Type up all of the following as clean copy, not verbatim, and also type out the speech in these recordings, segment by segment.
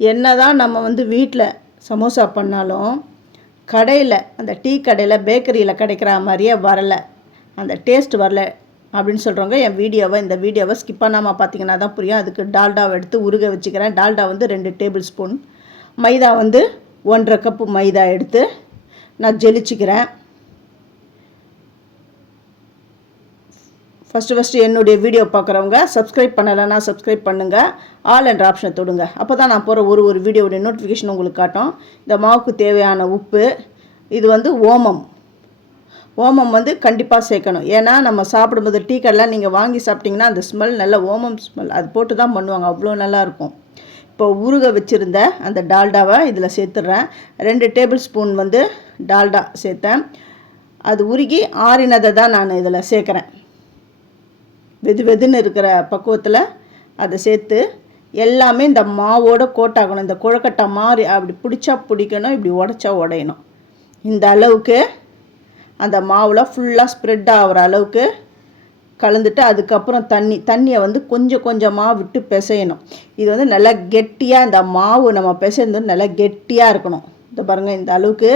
என்னதான் நம்ம வந்து வீட்டில் சமோசா பண்ணாலும் கடையில் அந்த டீ கடையில் பேக்கரியில் கிடைக்கிற மாதிரியே வரலை, அந்த டேஸ்ட் வரல அப்படின்னு சொல்கிறவங்க இந்த வீடியோவை ஸ்கிப் பண்ணாமல் பார்த்தீங்கன்னா தான் புரியும். அதுக்கு டால்டாவை எடுத்து உருக வச்சுக்கிறேன். டால்டா வந்து 2 டேபிள் ஸ்பூன், மைதா வந்து 1.5 கப்பு மைதா எடுத்து நான் ஜெலிச்சிக்கிறேன். ஃபஸ்ட்டு என்னுடைய வீடியோ பார்க்குறவங்க சப்ஸ்கிரைப் பண்ணலைன்னா சப்ஸ்கிரைப் பண்ணுங்கள், ஆல் என்ற ஆப்ஷனை தொடுங்க. அப்போ தான் நான் போகிற ஒரு வீடியோவுடைய நோட்டிஃபிகேஷன் உங்களுக்கு காட்டும். இந்த மாவுக்கு தேவையான உப்பு, இது வந்து ஓமம் வந்து கண்டிப்பாக சேர்க்கணும். ஏன்னா நம்ம சாப்பிடும்போது டீ கடைலாம் நீங்கள் வாங்கி சாப்பிட்டிங்கன்னா அந்த ஸ்மெல் நல்ல ஓமம் ஸ்மெல், அது போட்டு தான் பண்ணுவாங்க, அவ்வளோ நல்லாயிருக்கும். இப்போ ஊறுக வச்சுருந்த அந்த டால்டாவை இதில் சேர்த்துட்றேன். 2 டேபிள் ஸ்பூன் வந்து டால்டா சேர்த்தேன். அது உருகி ஆறினதை தான் நான் இதில் சேர்க்குறேன். வெதுன்னு இருக்கிற பக்குவத்தில் அதை சேர்த்து எல்லாமே இந்த மாவோடு கோட்டாகணும். இந்த குழக்கட்டை மாதிரி அப்படி பிடிச்சா பிடிக்கணும், இப்படி உடச்சா உடையணும். இந்த அளவுக்கு அந்த மாவில் ஃபுல்லாக ஸ்ப்ரெட் ஆகிற அளவுக்கு கலந்துட்டு அதுக்கப்புறம் தண்ணியை வந்து கொஞ்சம் கொஞ்சமாக விட்டு பிசையணும். இது வந்து நல்லா கெட்டியாக, இந்த மாவு நம்ம பிசைந்து நல்லா கெட்டியாக இருக்கணும். இந்த பாருங்கள், இந்த அளவுக்கு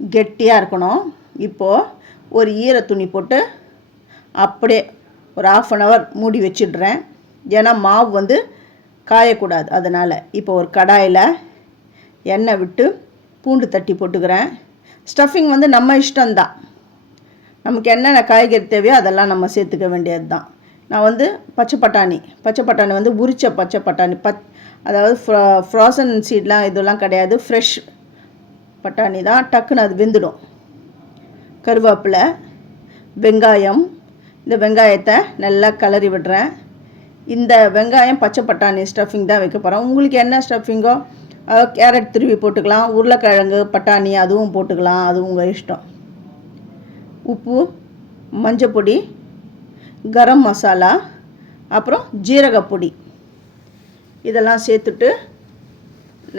கெட்டியாக இருக்கணும். இப்போது ஒரு ஈர துணி போட்டு அப்படியே ஒரு 1/2 hour மூடி வச்சிடுறேன். ஏன்னா மாவு வந்து காயக்கூடாது, அதனால். இப்போ ஒரு கடாயில் எண்ணெய் விட்டு பூண்டு தட்டி போட்டுக்கிறேன். ஸ்டஃபிங் வந்து நம்ம இஷ்டம்தான், நமக்கு என்னென்ன காய்கறி தேவையோ அதெல்லாம் நம்ம சேர்த்துக்க வேண்டியது தான். நான் வந்து பச்சை பட்டாணி வந்து உரித்த பச்சை பட்டாணி, அதாவது ஃப்ரோசன் சீட்லாம் இதெல்லாம் கிடையாது, ஃப்ரெஷ் பட்டாணி தான், டக்குன்னு அது வெந்துடும். கருவேப்பிலை, வெங்காயம், இந்த வெங்காயத்தை நல்லா கிளறி விடுறேன். இந்த வெங்காயம் பச்சை பட்டாணி ஸ்டஃபிங் தான் வைக்க போகிறோம். உங்களுக்கு என்ன ஸ்டஃபிங்கோ, கேரட் துருவி போட்டுக்கலாம், உருளைக்கிழங்கு பட்டாணி அதுவும் போட்டுக்கலாம், அது உங்கள் இஷ்டம். உப்பு, மஞ்சப்பொடி, கரம் மசாலா, அப்புறம் ஜீரகப்பொடி இதெல்லாம் சேர்த்துட்டு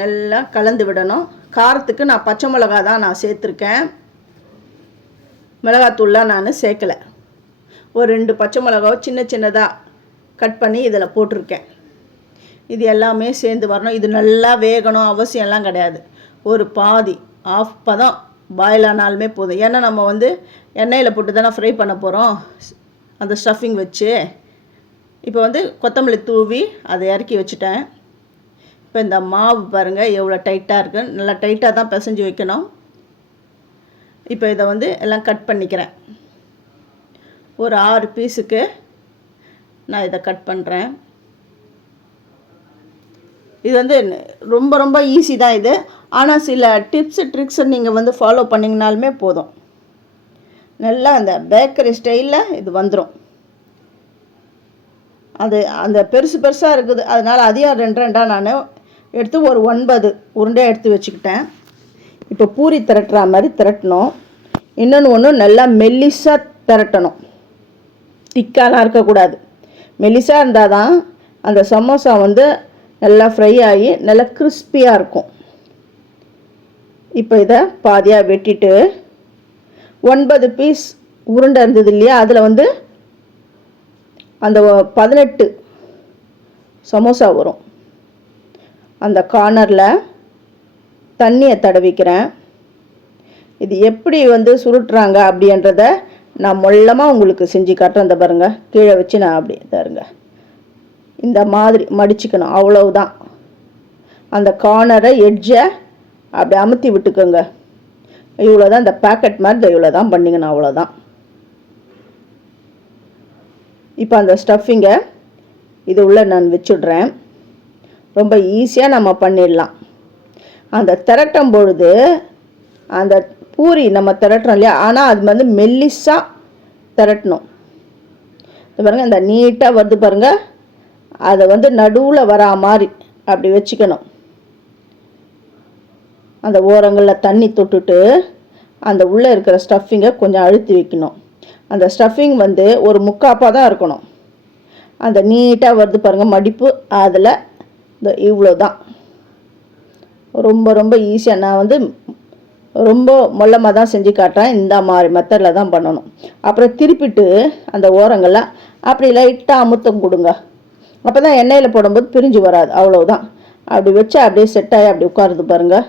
நல்லா கலந்து விடணும். காரத்துக்கு நான் பச்சை மிளகா தான் நான் சேர்த்துருக்கேன், மிளகாத்தூள்லாம் நான் சேர்க்கலை. ஒரு 2 பச்சை மிளகாவை சின்னதாக கட் பண்ணி இதில் போட்டிருக்கேன். இது எல்லாமே சேர்ந்து வரணும். இது நல்லா வேகணும் அவசியம்லாம் கிடையாது, ஒரு பாதி ஆஃப் பதம் பாயில் ஆனாலுமே போதும். ஏன்னா நம்ம வந்து எண்ணெயில் போட்டு தானே ஃப்ரை பண்ண போகிறோம் அந்த ஸ்டஃபிங் வச்சு. இப்போ வந்து கொத்தமல்லி தூவி அதை இறக்கி வச்சுட்டேன். இப்போ இந்த மாவு பாருங்கள் எவ்வளோ டைட்டாக இருக்குது, நல்லா டைட்டாக தான் பிசைஞ்சு வைக்கணும். இப்போ இதை வந்து எல்லாம் கட் பண்ணிக்கிறேன். ஒரு 6 பீஸுக்கு நான் இதை கட் பண்ணுறேன். இது வந்து ரொம்ப ஈஸி தான் இது. ஆனால் சில டிப்ஸு ட்ரிக்ஸை நீங்கள் வந்து ஃபாலோ பண்ணிங்கனாலுமே போதும், நல்லா அந்த பேக்கரி ஸ்டைலில் இது வந்துடும். அந்த பெருசாக இருக்குது, அதனால் அதையும் 2 நான் எடுத்து ஒரு 9 உருண்டையாக எடுத்து வச்சுக்கிட்டேன். இப்போ பூரி திரட்டுற மாதிரி திரட்டணும். ஒன்று நல்லா மெல்லிசாக திரட்டணும், திக்காலாம் இருக்கக்கூடாது. மெல்லிசாக இருந்தால் தான் அந்த சமோசா வந்து நல்லா ஃப்ரை ஆகி நல்லா கிறிஸ்பியாக இருக்கும். இப்போ இதை பாதியாக வெட்டிட்டு 9 பீஸ் உருண்டை இருந்தது இல்லையா, அதில் வந்து அந்த 18 சமோசா வரும். அந்த கார்னரில் தண்ணியை தடவிக்கிறேன். இது எப்படி வந்து சுருட்டுறாங்க அப்படின்றத நான் மொல்லமாக உங்களுக்கு செஞ்சு காட்டுறேன். இந்த பாருங்கள், கீழே வச்சு நான் அப்படி தருங்க இந்த மாதிரி மடிச்சுக்கணும், அவ்வளவுதான். அந்த கார்னரை எட்ஜை அப்படி அமுத்தி விட்டுக்கோங்க. இவ்வளோதான், இந்த பேக்கெட் மாதிரி இவ்வளோ தான் பண்ணிக்கணும், அவ்வளோதான். இப்போ அந்த ஸ்டஃபிங்கை இது உள்ள நான் வச்சுடுறேன். ரொம்ப ஈஸியாக நம்ம பண்ணிடலாம். அந்த திரட்டும் பொழுது அந்த பூரி நம்ம திரட்டுறோம் இல்லையா, ஆனால் அது வந்து மெல்லிஸாக திரட்டணும். இது பாருங்கள், இந்த நீட்டாக வருது பாருங்கள், அதை வந்து நடுவில் வரா மாதிரி அப்படி வச்சுக்கணும். அந்த ஓரங்களில் தண்ணி தொட்டுட்டு அந்த உள்ளே இருக்கிற ஸ்டஃபிங்கை கொஞ்சம் அழுத்தி வைக்கணும். அந்த ஸ்டஃபிங் வந்து ஒரு முக்காப்பாக தான் இருக்கணும். அந்த நீட்டாக வருது பாருங்கள் மடிப்பு, அதில் இவ்வளோ தான். ரொம்ப ஈஸியாக நான் வந்து ரொம்ப மொல்லமாக தான் செஞ்சு காட்டுறேன். இந்த மாதிரி மெத்தடில் தான் பண்ணணும். அப்புறம் திருப்பிட்டு அந்த ஓரங்களில் அப்படி லைட்டாக அமுத்தம் கொடுங்க, அப்போ தான் எண்ணெயில் போடும்போது பிரிஞ்சு வராது, அவ்வளோதான். அப்படி வச்சா அப்படியே செட் ஆகி அப்படி உட்காருது பாருங்கள்.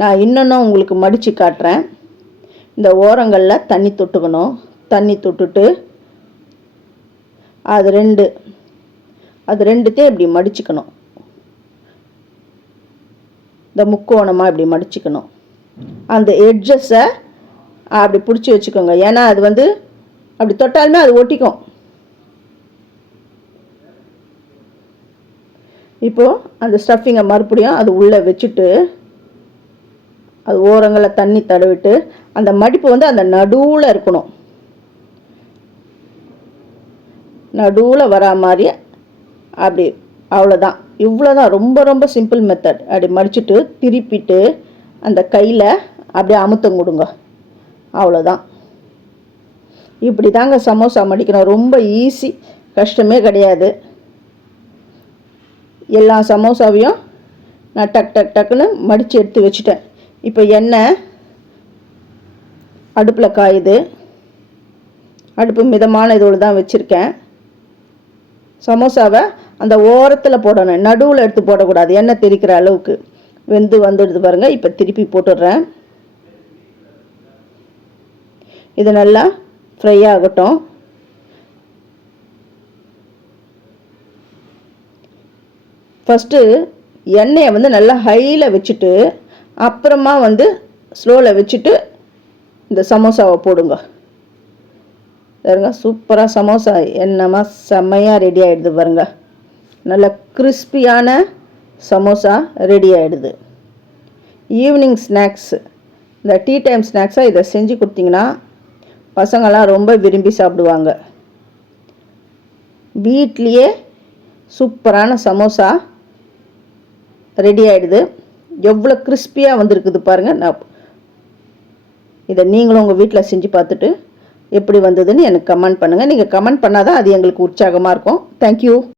நான் இன்னொன்று உங்களுக்கு மடித்து காட்டுறேன். இந்த ஓரங்களில் தண்ணி தொட்டுக்கணும். தண்ணி தொட்டுட்டு அது ரெண்டுத்தையும் இப்படி மடிச்சுக்கணும். இந்த முக்கோணமாக இப்படி மடிச்சுக்கணும். அந்த எட்ஜஸை அப்படி பிடிச்சி வச்சுக்கோங்க. ஏன்னா அது அப்படி தொட்டாலுமே அது ஒட்டிக்கும். இப்போது அந்த ஸ்டஃபிங்கை மறுபடியும் அது உள்ளே வச்சுட்டு அது ஓரங்களை தண்ணி தடவிட்டு அந்த மடிப்பு அந்த நடுவில் இருக்கணும். நடுவில் வரா மாதிரி அப்படி, அவ்வளோதான். இவ்வளோதான், ரொம்ப ரொம்ப சிம்பிள் மெத்தட். அப்படி மடிச்சுட்டு திருப்பிட்டு அந்த கையில் அப்படியே அமுத்தம் கொடுங்க. அவ்வளோதான். இப்படி தாங்க சமோசா மடிக்கணும். ரொம்ப ஈஸி, கஷ்டமே கிடையாது. எல்லா சமோசாவையும் நான் டக் டக் டக்குன்னு மடித்து எடுத்து வச்சுட்டேன். இப்போ எண்ணெய் அடுப்பில் காயுது. அடுப்பு மிதமான இதோடு தான் வச்சுருக்கேன். சமோசாவை அந்த ஓரத்தில் போடணும், நடுவில் எடுத்து போடக்கூடாது. எண்ணெய் தெரிக்கிற அளவுக்கு வெந்து வந்துடுது பாருங்கள். இப்போ திருப்பி போட்டுடுறேன். இது நல்லா ஃப்ரை ஆகட்டும். ஃபஸ்ட்டு எண்ணெயை நல்லா ஹையில் வச்சுட்டு அப்புறமா ஸ்லோவில் வச்சுட்டு இந்த சமோசாவை போடுங்க. பாருங்க, சூப்பராக சமோசா என்னமா செம்மையாக ரெடி ஆகிடுது பாருங்க. நல்ல கிறிஸ்பியான சமோசா ரெடி ஆகிடுது. ஈவினிங் ஸ்நாக்ஸ், இந்த டீ டைம் ஸ்நாக்ஸாக இதை செஞ்சு கொடுத்தீங்கன்னா பசங்களாம் ரொம்ப விரும்பி சாப்பிடுவாங்க. வீட்லேயே சூப்பரான சமோசா ரெடி ஆகிடுது. எவ்வளோ கிறிஸ்பியாக வந்திருக்குது பாருங்கள். நான் இதை நீங்களும் உங்கள் வீட்டில் செஞ்சு பார்த்துட்டு எப்படி வந்ததுன்னு எனக்கு கமெண்ட் பண்ணுங்கள். நீங்கள் கமெண்ட் பண்ணால் தான் அது எங்களுக்கு உற்சாகமாக இருக்கும். தேங்க்யூ.